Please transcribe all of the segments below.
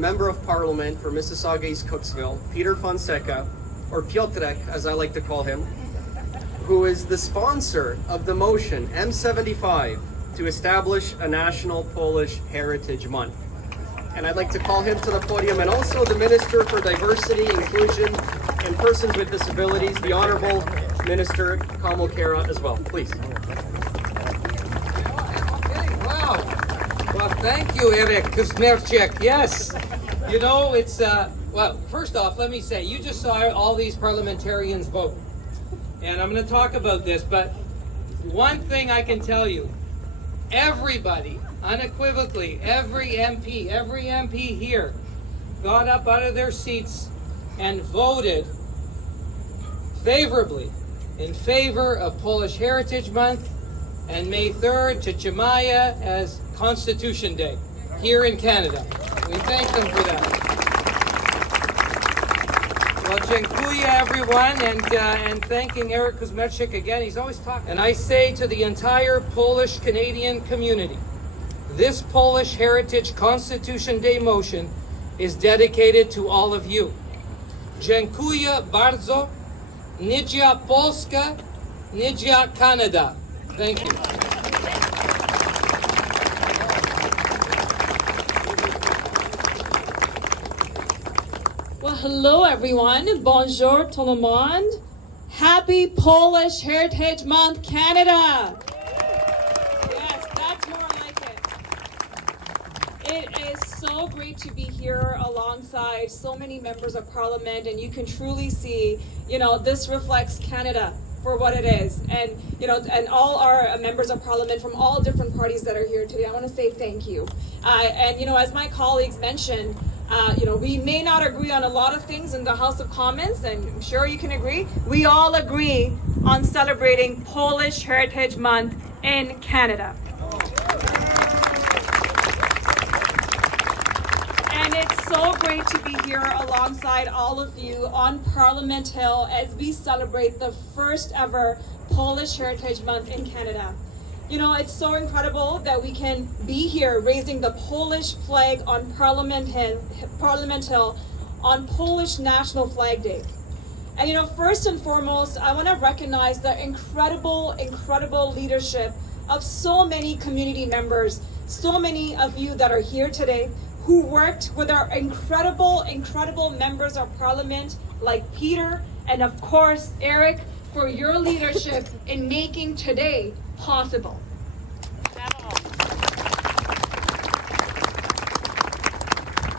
Member of Parliament for Mississauga East-Cooksville, Peter Fonseca, or Piotrek as I like to call him, who is the sponsor of the motion M75 to establish a National Polish Heritage Month. And I'd like to call him to the podium, and also the Minister for Diversity, Inclusion, and Persons with Disabilities, the Honorable Minister Kamal Kara as well. Please. Okay, wow. Well, thank you, Irek Kuśmierczyk. Yes. You know, it's, well, first off, let me say, you just saw all these parliamentarians vote. And I'm going to talk about this, but one thing I can tell you, everybody, unequivocally, every MP here got up out of their seats and voted favorably in favor of Polish Heritage Month and May 3rd to Maya as Constitution Day here in Canada. We thank them for that. Well, dziękuję everyone, and thanking Irek Kuśmierczyk again. He's always talking. And I say to the entire Polish-Canadian community, this Polish Heritage Constitution Day motion is dedicated to all of you. Dziękuję bardzo. Nidzia Polska, Nidzia Canada. Thank you. Well, hello everyone. Bonjour tout le monde. Happy Polish Heritage Month, Canada. Yes, that's more like it. It is so great to be here alongside so many members of Parliament, and you can truly see, this reflects Canada for what it is. And, and all our members of Parliament from all different parties that are here today, I want to say thank you. And, as my colleagues mentioned, we may not agree on a lot of things in the House of Commons, and I'm sure you can agree. We all agree on celebrating Polish Heritage Month in Canada. And it's so great to be here alongside all of you on Parliament Hill as we celebrate the first ever Polish Heritage Month in Canada. It's so incredible that we can be here raising the Polish flag on Parliament Hill on Polish National Flag Day. And first and foremost, I want to recognize the incredible leadership of so many community members, so many of you that are here today who worked with our incredible members of Parliament like Peter and of course Irek for your leadership in making today possible.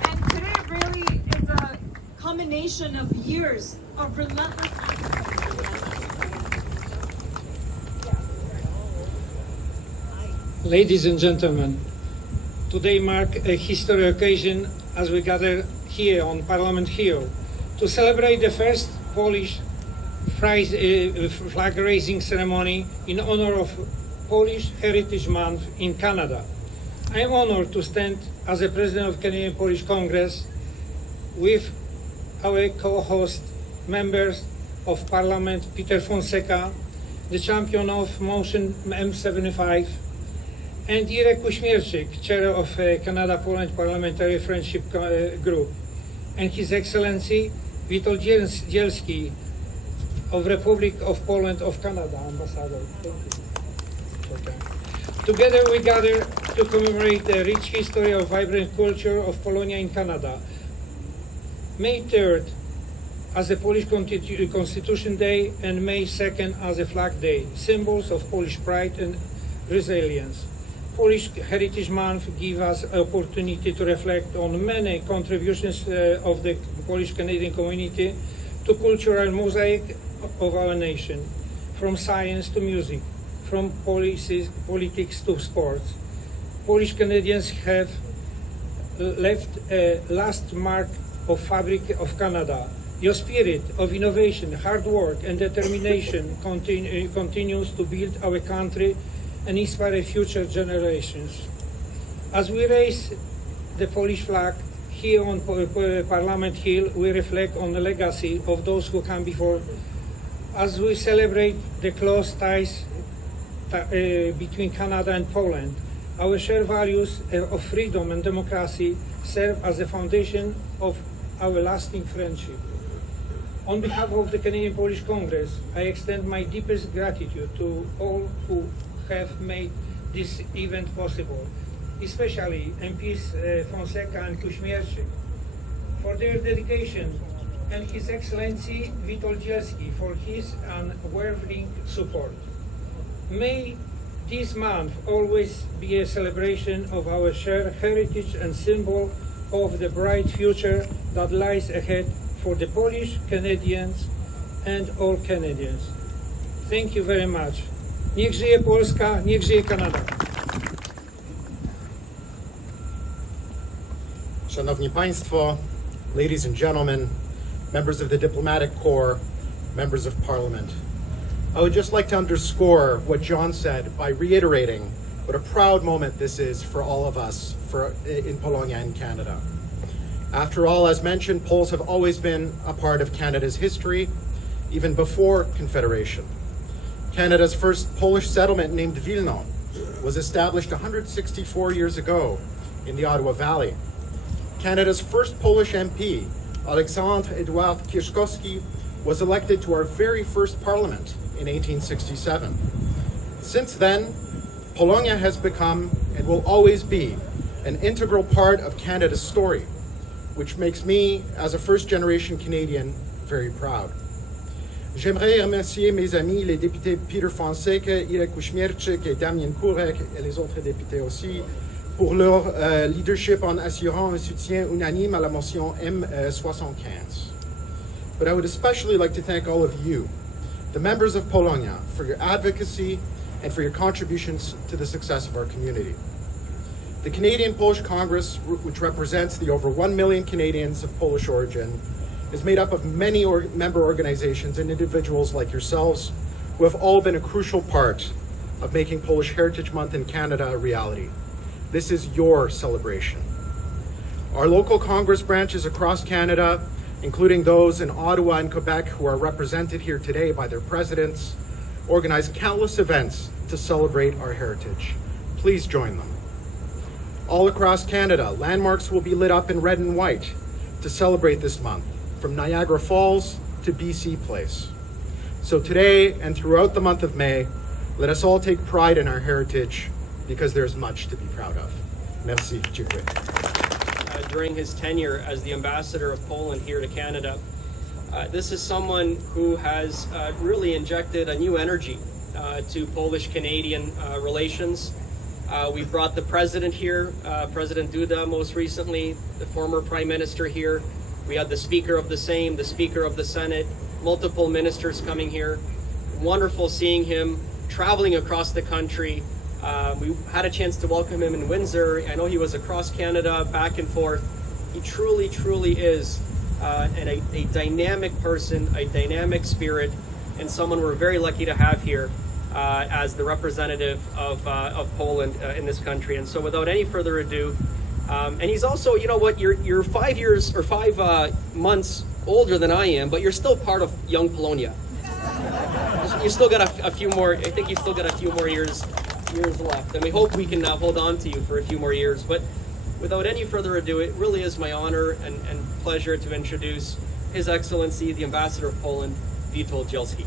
And today really is a combination of years of relentless Ladies and gentlemen, today marks a historic occasion as we gather here on Parliament Hill to celebrate the first Polish flag-raising ceremony in honor of Polish Heritage Month in Canada. I am honored to stand as the President of Canadian Polish Congress with our co-host members of Parliament Peter Fonseca, the champion of motion M75, and Irek Kuśmierczyk, chair of Canada-Poland Parliamentary Friendship Group, and His Excellency Witold Dzielski of Republic of Poland of Canada, Ambassador. Thank you. Okay. Together we gather to commemorate the rich history of vibrant culture of Polonia in Canada. May 3rd as a Polish Constitution Day and May 2nd as a Flag Day, symbols of Polish pride and resilience. Polish Heritage Month gives us an opportunity to reflect on many contributions of the Polish Canadian community to cultural mosaic of our nation, from science to music, from politics to sports. Polish Canadians have left a last mark of fabric of Canada. Your spirit of innovation, hard work and determination continues to build our country and inspire future generations. As we raise the Polish flag here on Parliament Hill, we reflect on the legacy of those who come before. As we celebrate the close ties between Canada and Poland, our shared values of freedom and democracy serve as the foundation of our lasting friendship. On behalf of the Canadian Polish Congress, I extend my deepest gratitude to all who have made this event possible, especially MPs Fonseca and Kuśmierczyk for their dedication, and His Excellency Witold Dzielski for his unwavering support. May this month always be a celebration of our shared heritage and symbol of the bright future that lies ahead for the Polish, Canadians and all Canadians. Thank you very much. Niech żyje Polska, niech żyje Kanada. Szanowni Państwo, ladies and gentlemen, members of the diplomatic corps, members of parliament. I would just like to underscore what John said by reiterating what a proud moment this is for all of us in Polonia and Canada. After all, as mentioned, Poles have always been a part of Canada's history, even before Confederation. Canada's first Polish settlement, named Wilno, was established 164 years ago in the Ottawa Valley. Canada's first Polish MP, Alexandre Edouard Kieszkowski, was elected to our very first parliament in 1867. Since then, Polonia has become and will always be an integral part of Canada's story, which makes me, as a first-generation Canadian, very proud. J'aimerais remercier mes amis, les députés Peter Fonseca, Irek Kuśmierczyk et Damien Kurek, et les autres députés aussi, pour leur leadership en assurant un soutien unanime à la motion M75. But I would especially like to thank all of you, the members of Polonia, for your advocacy and for your contributions to the success of our community. The Canadian Polish Congress, which represents the over 1 million Canadians of Polish origin, is made up of many member organizations and individuals like yourselves who have all been a crucial part of making Polish Heritage Month in Canada a reality. This is your celebration. Our local Congress branches across Canada, including those in Ottawa and Quebec who are represented here today by their presidents, organize countless events to celebrate our heritage. Please join them. All across Canada, landmarks will be lit up in red and white to celebrate this month, from Niagara Falls to BC Place. So today and throughout the month of May, let us all take pride in our heritage because there's much to be proud of. Merci. Dziękuję. During his tenure as the ambassador of Poland here to Canada, this is someone who has really injected a new energy to Polish-Canadian relations. We've brought the president here, President Duda most recently, the former prime minister here. We had the speaker of the Sejm, the speaker of the Senate, multiple ministers coming here. Wonderful seeing him traveling across the country. We had a chance to welcome him in Windsor. I know he was across Canada, back and forth. He truly, truly is a dynamic person, a dynamic spirit, and someone we're very lucky to have here as the representative of Poland in this country. And so without any further ado, and he's also, you know what, you're 5 years or 5 months older than I am, but you're still part of young Polonia. You still got a few more, I think you still got a few more years left, and we hope we can hold on to you for a few more years. But without any further ado, it really is my honor and pleasure to introduce His Excellency, the Ambassador of Poland, Witold Dzielski.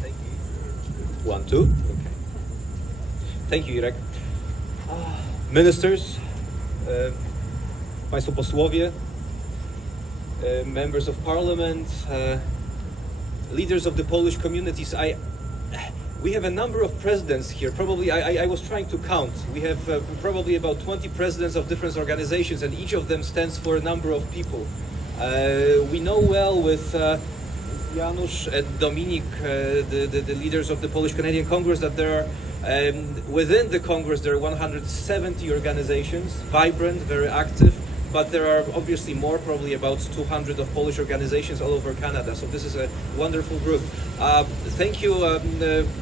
Thank you. 1, 2. Okay. Thank you, Irek. Ministers, Państwo posłowie, members of parliament, leaders of the Polish communities. We have a number of presidents here. Probably, I was trying to count. We have probably about 20 presidents of different organizations, and each of them stands for a number of people. We know well with Janusz and Dominik, the leaders of the Polish-Canadian Congress, that there are, within the Congress, there are 170 organizations, vibrant, very active, but there are obviously more, probably about 200 of Polish organizations all over Canada. So this is a wonderful group. Thank you,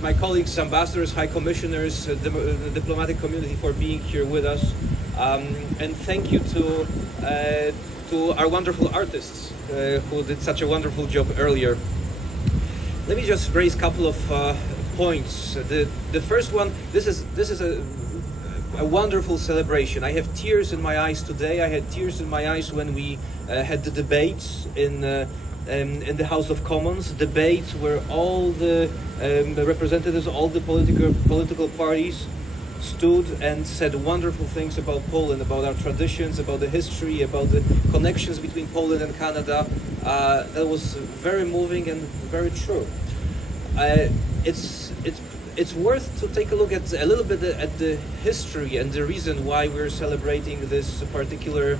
my colleagues, ambassadors, high commissioners, the diplomatic community for being here with us. And thank you to our wonderful artists who did such a wonderful job earlier. Let me just raise a couple of points. The first one, this is a wonderful celebration. I have tears in my eyes today. I had tears in my eyes when we had the debates in the House of Commons, debates where all the representatives, all the political parties stood and said wonderful things about Poland, about our traditions, about the history, about the connections between Poland and Canada. That was very moving and very true. It's worth to take a look at a little bit at the history and the reason why we're celebrating this particular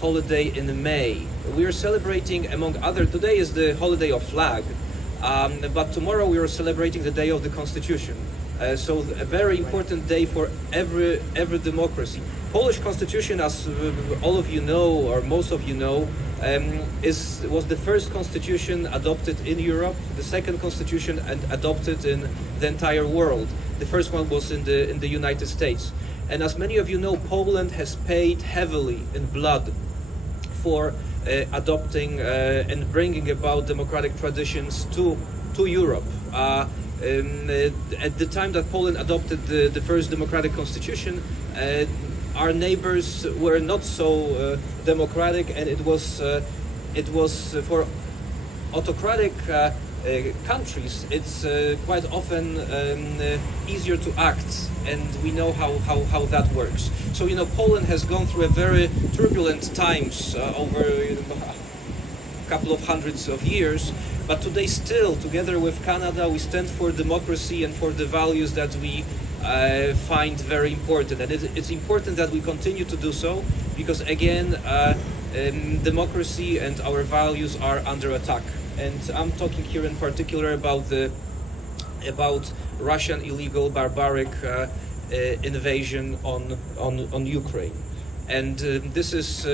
holiday in May. We are celebrating, among other, today is the holiday of flag, but tomorrow we are celebrating the day of the Constitution. So a very important day for every democracy. Polish Constitution, as all of you know, or most of you know, was the first constitution adopted in Europe, the second constitution adopted in the entire world. The first one was in the United States. And as many of you know, Poland has paid heavily in blood for adopting and bringing about democratic traditions to Europe. At the time that Poland adopted the first democratic constitution, our neighbors were not so democratic, and it was for autocratic countries. It's quite often easier to act, and we know how that works. So Poland has gone through a very turbulent times over a couple of hundreds of years. But today still, together with Canada, we stand for democracy and for the values that we find very important. And it's important that we continue to do so, because again, democracy and our values are under attack. And I'm talking here in particular about Russian illegal barbaric invasion on Ukraine. And this is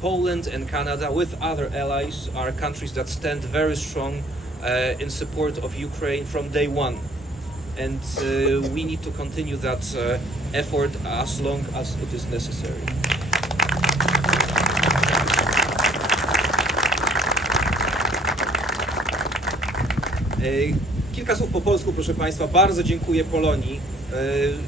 Poland and Canada with other allies are countries that stand very strong in support of Ukraine from day one. And we need to continue that effort as long as it is necessary. Kilka słów po polsku, proszę Państwa. Bardzo dziękuję Polonii.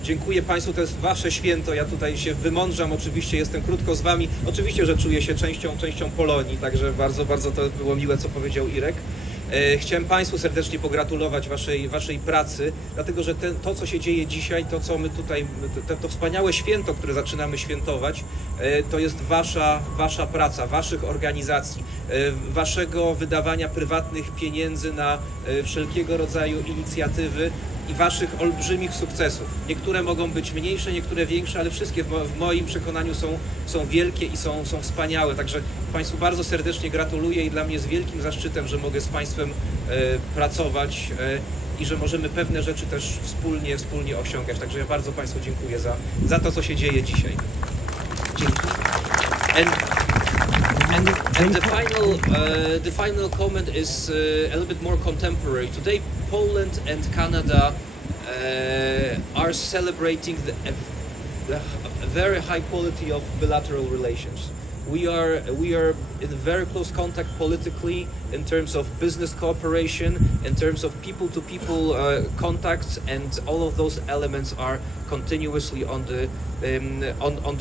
Dziękuję Państwu, to jest Wasze święto. Ja tutaj się wymądrzam, oczywiście jestem krótko z Wami. Oczywiście, że czuję się częścią Polonii, także bardzo, bardzo to było miłe, co powiedział Irek. Chciałem Państwu serdecznie pogratulować Waszej pracy, dlatego że to, co się dzieje dzisiaj, to, co my tutaj, to wspaniałe święto, które zaczynamy świętować, to jest Wasza praca, Waszych organizacji, Waszego wydawania prywatnych pieniędzy na wszelkiego rodzaju inicjatywy i Waszych olbrzymich sukcesów. Niektóre mogą być mniejsze, niektóre większe, ale wszystkie w moim przekonaniu są wielkie i są wspaniałe. Także Państwu bardzo serdecznie gratuluję i dla mnie jest wielkim zaszczytem, że mogę z Państwem pracować i że możemy pewne rzeczy też wspólnie osiągać. Także ja bardzo Państwu dziękuję za to, co się dzieje dzisiaj. Dzięki. And the final comment is a little bit more contemporary. Today, Poland and Canada are celebrating a very high quality of bilateral relations. We are in very close contact politically in terms of business cooperation, in terms of people-to-people contacts, and all of those elements are continuously on the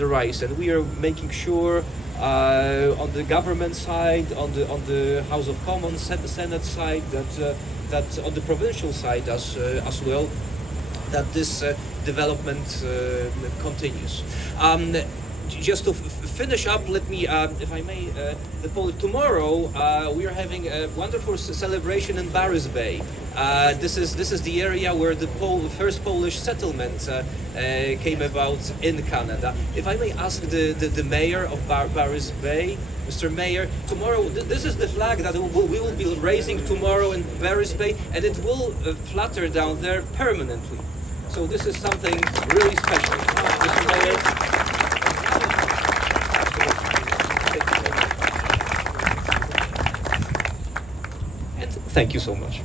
rise. And we are making sure on the government side, on the House of Commons, Senate side, that on the provincial side as well, that this development continues. Just to finish up, let me, if I may, tomorrow we are having a wonderful celebration in Barry's Bay. This is the area where the first Polish settlement came about in Canada. If I may ask the mayor of Barry's Bay, Mr. Mayor, tomorrow this is the flag that we will be raising tomorrow in Barry's Bay, and it will flutter down there permanently. So this is something really special, Mr. Mayor. Thank you so much.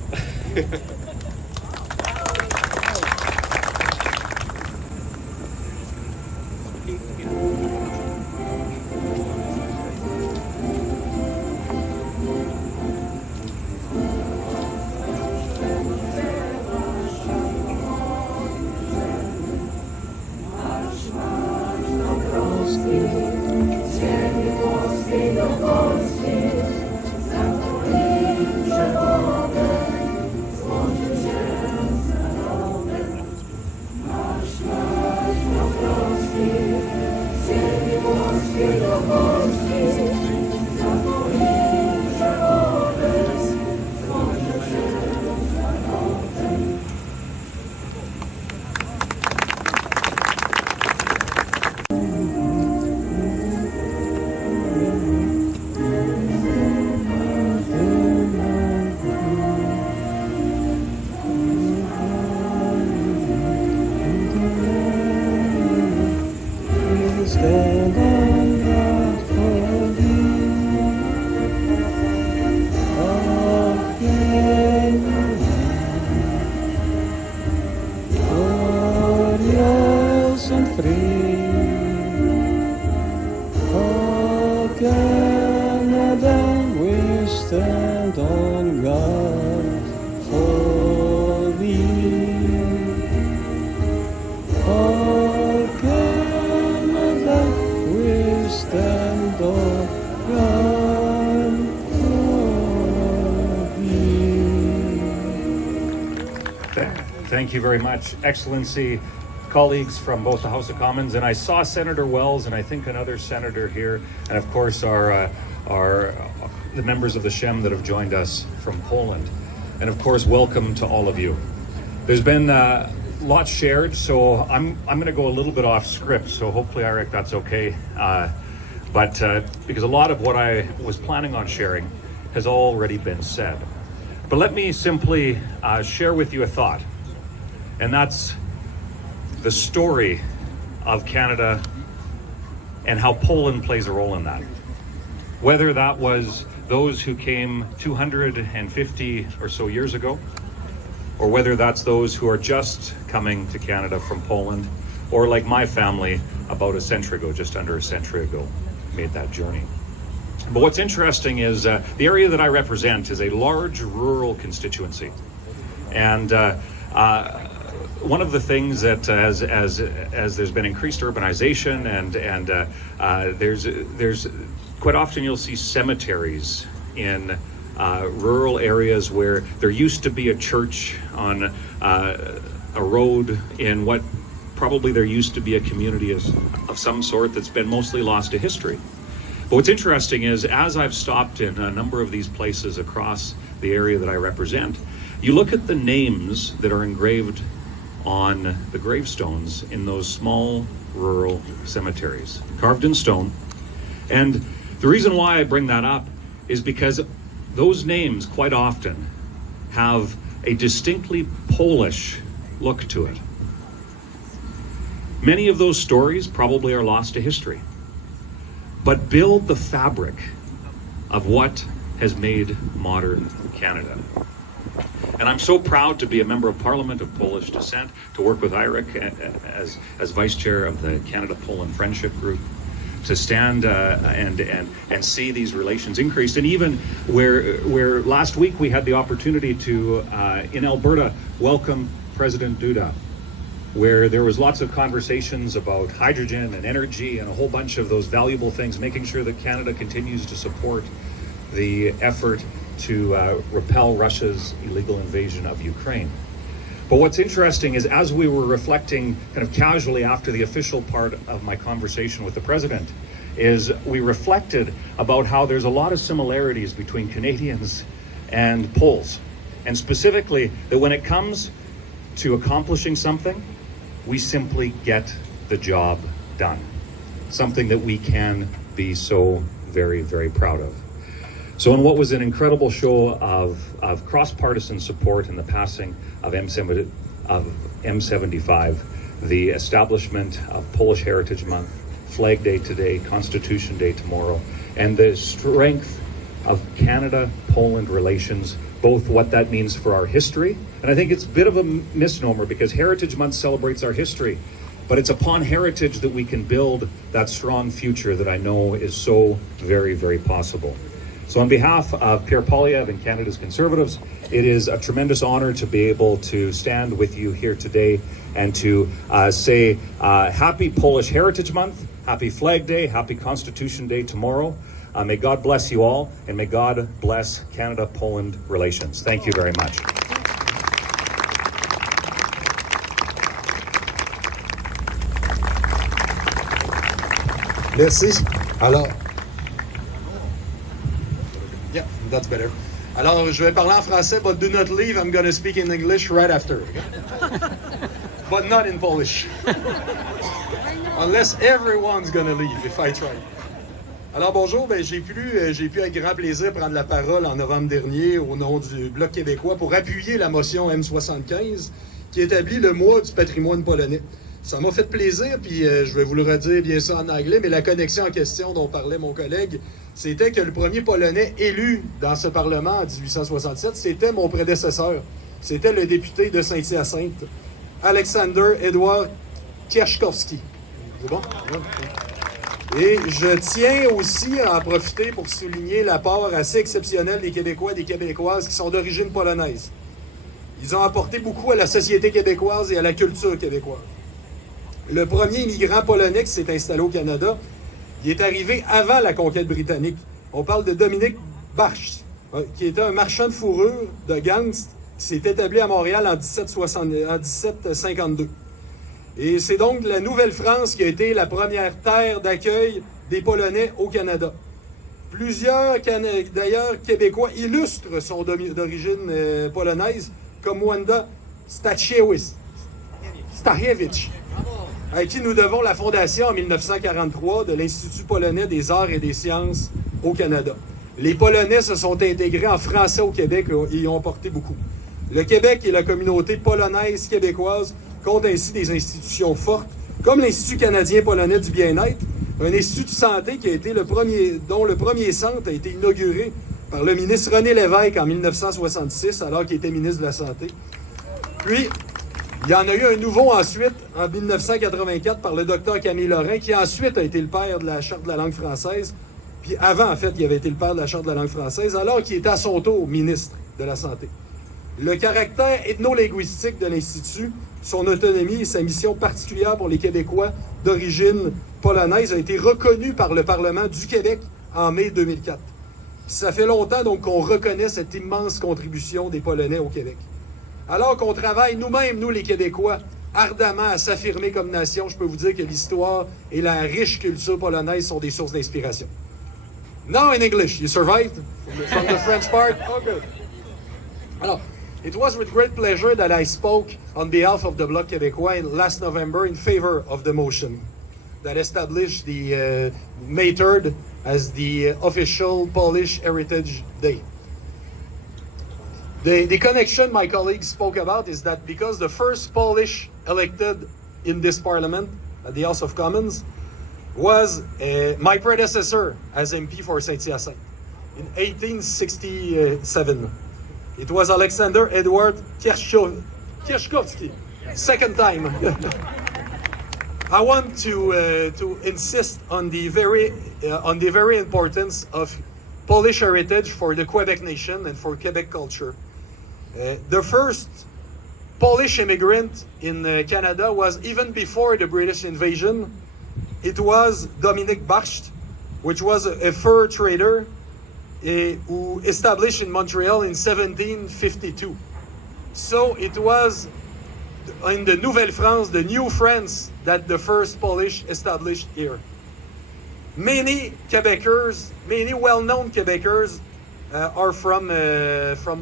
stand on guard for thee. Oh, Canada, we stand on guard for thee. Thank you very much, Excellency, colleagues from both the House of Commons, and I saw Senator Wells and I think another senator here, and of course our the members of the Shem that have joined us from Poland. And of course, welcome to all of you. There's been lots shared, so I'm going to go a little bit off script, so hopefully, Irek, that's okay. But because a lot of what I was planning on sharing has already been said. But let me simply share with you a thought, and that's the story of Canada and how Poland plays a role in that. Whether that was those who came 250 or so years ago, or whether that's those who are just coming to Canada from Poland, or like my family about a century ago, just under a century ago, made that journey. But what's interesting is the area that I represent is a large rural constituency. And one of the things that as there's been increased urbanization and there's quite often you'll see cemeteries in rural areas where there used to be a church on a road in what probably there used to be a community of some sort that's been mostly lost to history. But what's interesting is as I've stopped in a number of these places across the area that I represent, you look at the names that are engraved on the gravestones in those small rural cemeteries, carved in stone. And the reason why I bring that up is because those names quite often have a distinctly Polish look to it. Many of those stories probably are lost to history, but build the fabric of what has made modern Canada. And I'm so proud to be a member of Parliament of Polish descent, to work with Irek as Vice Chair of the Canada-Poland Friendship Group, to stand and see these relations increased. And even where last week we had the opportunity to, in Alberta, welcome President Duda, where there was lots of conversations about hydrogen and energy and a whole bunch of those valuable things, making sure that Canada continues to support the effort to repel Russia's illegal invasion of Ukraine. But what's interesting is as we were reflecting kind of casually after the official part of my conversation with the president, is we reflected about how there's a lot of similarities between Canadians and Poles. And specifically that when it comes to accomplishing something, we simply get the job done. Something that we can be so very, very proud of. So in what was an incredible show of cross-partisan support in the passing of M75, the establishment of Polish Heritage Month, Flag Day today, Constitution Day tomorrow, and the strength of Canada-Poland relations, both what that means for our history, and I think it's a bit of a misnomer because Heritage Month celebrates our history, but it's upon heritage that we can build that strong future that I know is so very, very possible. So on behalf of Pierre Poilievre and Canada's Conservatives, it is a tremendous honor to be able to stand with you here today and to say Happy Polish Heritage Month Happy Flag Day, happy Constitution Day tomorrow. May God bless you all, and may God bless Canada-Poland relations. Thank you very much. Merci. Alors, yeah, that's better. Alors, je vais parler en français, but do not leave. I'm going to speak in English right after. But not in Polish. Unless everyone's going to leave if I try. Alors, bonjour. Ben, j'ai pu avec grand plaisir prendre la parole en novembre dernier au nom du Bloc québécois pour appuyer la motion M75 qui établit le mois du patrimoine polonais. Ça m'a fait plaisir, puis je vais vous le redire bien sûr en anglais, mais la connexion en question dont parlait mon collègue, c'était que le premier Polonais élu dans ce Parlement en 1867, c'était mon prédécesseur. C'était le député de Saint-Hyacinthe, Alexander Edward Kierzkowski. C'est bon? Et je tiens aussi à en profiter pour souligner l'apport assez exceptionnel des Québécois et des Québécoises qui sont d'origine polonaise. Ils ont apporté beaucoup à la société québécoise et à la culture québécoise. Le premier immigrant polonais qui s'est installé au Canada, il est arrivé avant la conquête britannique. On parle de Dominique Barch, qui était un marchand de fourrure de Gans, qui s'est établi à Montréal en 1752. Et c'est donc la Nouvelle-France qui a été la première terre d'accueil des Polonais au Canada. Plusieurs, d'ailleurs, Québécois illustres sont d'origine polonaise, comme Wanda Stachiewicz, à qui nous devons la fondation en 1943 de l'Institut polonais des arts et des sciences au Canada. Les Polonais se sont intégrés en français au Québec et y ont apporté beaucoup. Le Québec et la communauté polonaise québécoise comptent ainsi des institutions fortes, comme l'Institut canadien polonais du bien-être, un institut de santé qui a été dont le premier centre a été inauguré par le ministre René Lévesque en 1966, alors qu'il était ministre de la Santé. Puis, il y en a eu un nouveau ensuite, en 1984, par le docteur Camille Lorrain, qui ensuite a été le père de la Charte de la langue française. Puis avant, en fait, il avait été le père de la Charte de la langue française, alors qu'il était à son tour ministre de la Santé. Le caractère ethno-linguistique de l'Institut, son autonomie et sa mission particulière pour les Québécois d'origine polonaise a été reconnu par le Parlement du Québec en mai 2004. Puis ça fait longtemps donc qu'on reconnaît cette immense contribution des Polonais au Québec. Alors qu'on travaille nous-mêmes, nous les Québécois, ardemment à s'affirmer comme nation, je peux vous dire que l'histoire et la riche culture polonaise sont des sources d'inspiration. Now in English, you survived from the French part? Oh, good. Alors, it was with great pleasure that I spoke on behalf of the Bloc Québécois last November in favor of the motion that established the May 3rd as the official Polish Heritage Day. The connection my colleagues spoke about is that because the first Polish elected in this parliament, at the House of Commons, was my predecessor as MP for Saint-Hyacinthe in 1867. It was Alexander Edward Kierzkowski, second time. I want to insist on the very importance of Polish heritage for the Quebec nation and for Quebec culture. The first Polish immigrant in Canada was even before the British invasion. It was Dominique Barch, which was a fur trader who established in Montreal in 1752. So it was in the Nouvelle-France, the New France, that the first Polish established here. Many Quebecers, many well-known Quebecers are from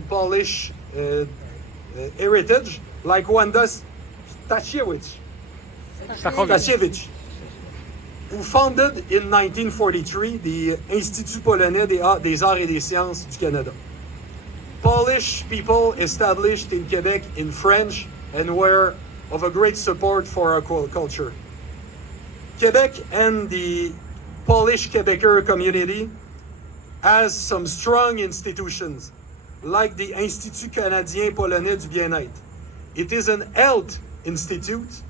Polish heritage, like Wanda Stachiewicz, who founded in 1943 the Institut polonais des arts et des sciences du Canada. Polish people established in Quebec in French and were of a great support for our culture. Quebec and the Polish Quebecer community has some strong institutions, like the Institut canadien polonais du bien-être. It is an health institute,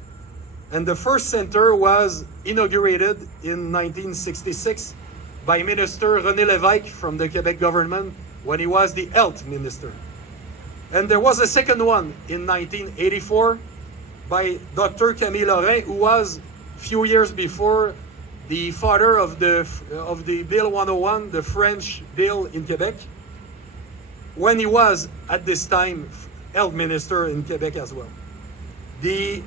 and the first center was inaugurated in 1966 by Minister René Lévesque from the Quebec government when he was the health minister. And there was a second one in 1984 by Dr. Camille Lorrain, who was, a few years before, the father of the Bill 101, the French bill in Quebec, when he was at this time health minister in Quebec as well. The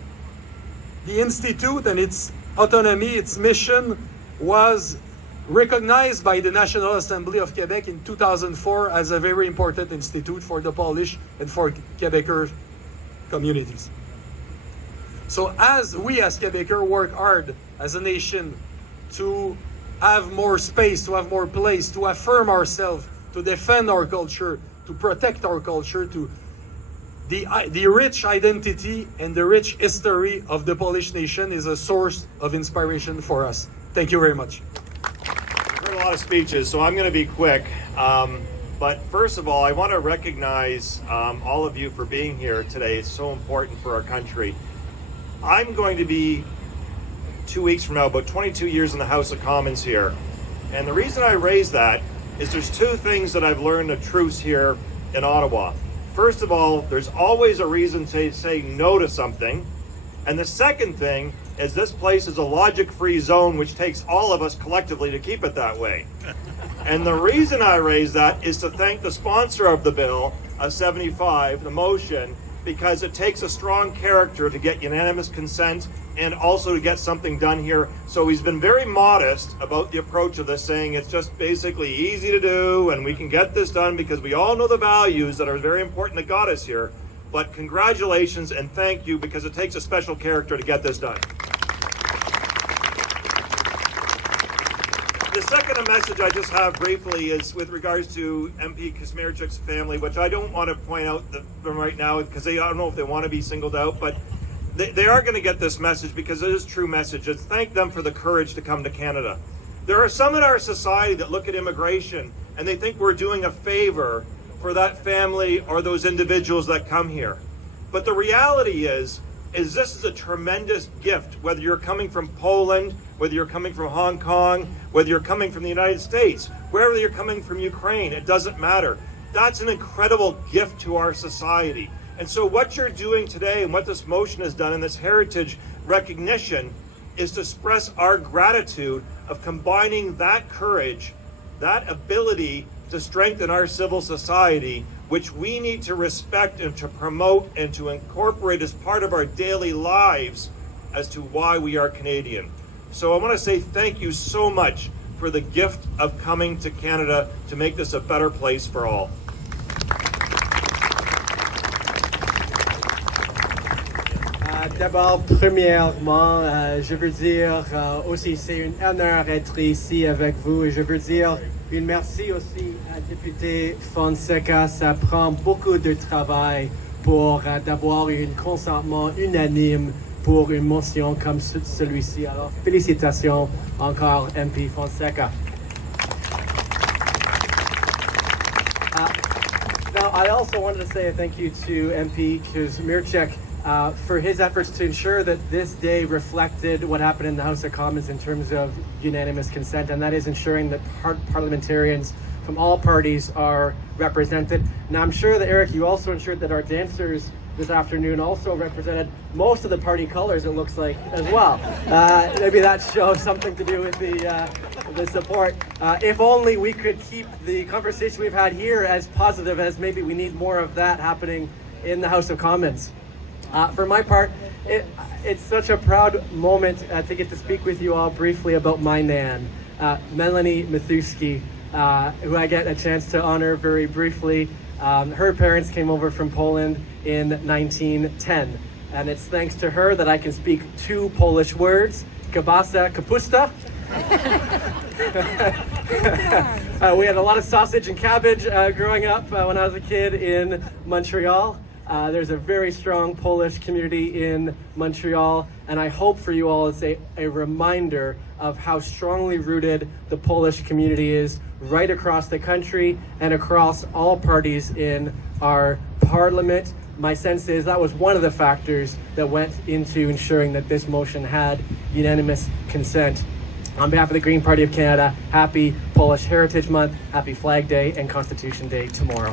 institute and its autonomy, its mission was recognized by the National Assembly of Quebec in 2004 as a very important institute for the Polish and for Quebecer communities. So as we as Quebecers work hard as a nation to have more space, to have more place, to affirm ourselves, to defend our culture, to protect our culture, to the rich identity and the rich history of the Polish nation is a source of inspiration for us. Thank you very much. I've heard a lot of speeches, so I'm going to be quick. But first of all, I want to recognize all of you for being here today. It's so important for our country. I'm going to be 2 weeks from now, about 22 years in the House of Commons here. And the reason I raise that is there's two things that I've learned of truths here in Ottawa. First of all, there's always a reason to say no to something. And the second thing is this place is a logic-free zone, which takes all of us collectively to keep it that way. And the reason I raise that is to thank the sponsor of the bill, 75, the motion, because it takes a strong character to get unanimous consent and also to get something done here. So he's been very modest about the approach of this, saying it's just basically easy to do and we can get this done because we all know the values that are very important that got us here. But congratulations and thank you, because it takes a special character to get this done. The second message I just have briefly is with regards to MP Kuśmierczyk's family, which I don't want to point out from right now because I don't know if they want to be singled out, but they are going to get this message because it is a true message. It's thank them for the courage to come to Canada. There are some in our society that look at immigration and they think we're doing a favor for that family or those individuals that come here. But the reality is this is a tremendous gift, whether you're coming from Poland, whether you're coming from Hong Kong, whether you're coming from the United States, wherever you're coming from Ukraine, it doesn't matter. That's an incredible gift to our society. And so what you're doing today and what this motion has done in this heritage recognition is to express our gratitude of combining that courage, that ability to strengthen our civil society, which we need to respect and to promote and to incorporate as part of our daily lives as to why we are Canadian. So I want to say thank you so much for the gift of coming to Canada to make this a better place for all. D'abord, premièrement, je veux dire aussi c'est un honneur d'être ici avec vous et je veux dire une merci aussi à député Fonseca. Ça prend beaucoup de travail pour d'avoir un consentement unanime pour une motion comme celui-ci. Alors, félicitations encore, MP Fonseca. Now, I also wanted to say a thank you to MP Kuśmierczyk for his efforts to ensure that this day reflected what happened in the House of Commons in terms of unanimous consent, and that is ensuring that parliamentarians from all parties are represented. Now, I'm sure that, Eric, you also ensured that our dancers this afternoon also represented most of the party colors, it looks like, as well. Maybe that shows something to do with the support. If only we could keep the conversation we've had here as positive as maybe we need more of that happening in the House of Commons. For my part, it's such a proud moment to get to speak with you all briefly about my nan, Melanie Mathuski, who I get a chance to honor very briefly. Her parents came over from Poland in 1910, and it's thanks to her that I can speak two Polish words, kielbasa, kapusta. We had a lot of sausage and cabbage growing up when I was a kid in Montreal. There's a very strong Polish community in Montreal, and I hope for you all it's a reminder of how strongly rooted the Polish community is right across the country and across all parties in our parliament. My sense is that was one of the factors that went into ensuring that this motion had unanimous consent. On behalf of the Green Party of Canada, happy Polish Heritage Month, happy Flag Day and Constitution Day tomorrow.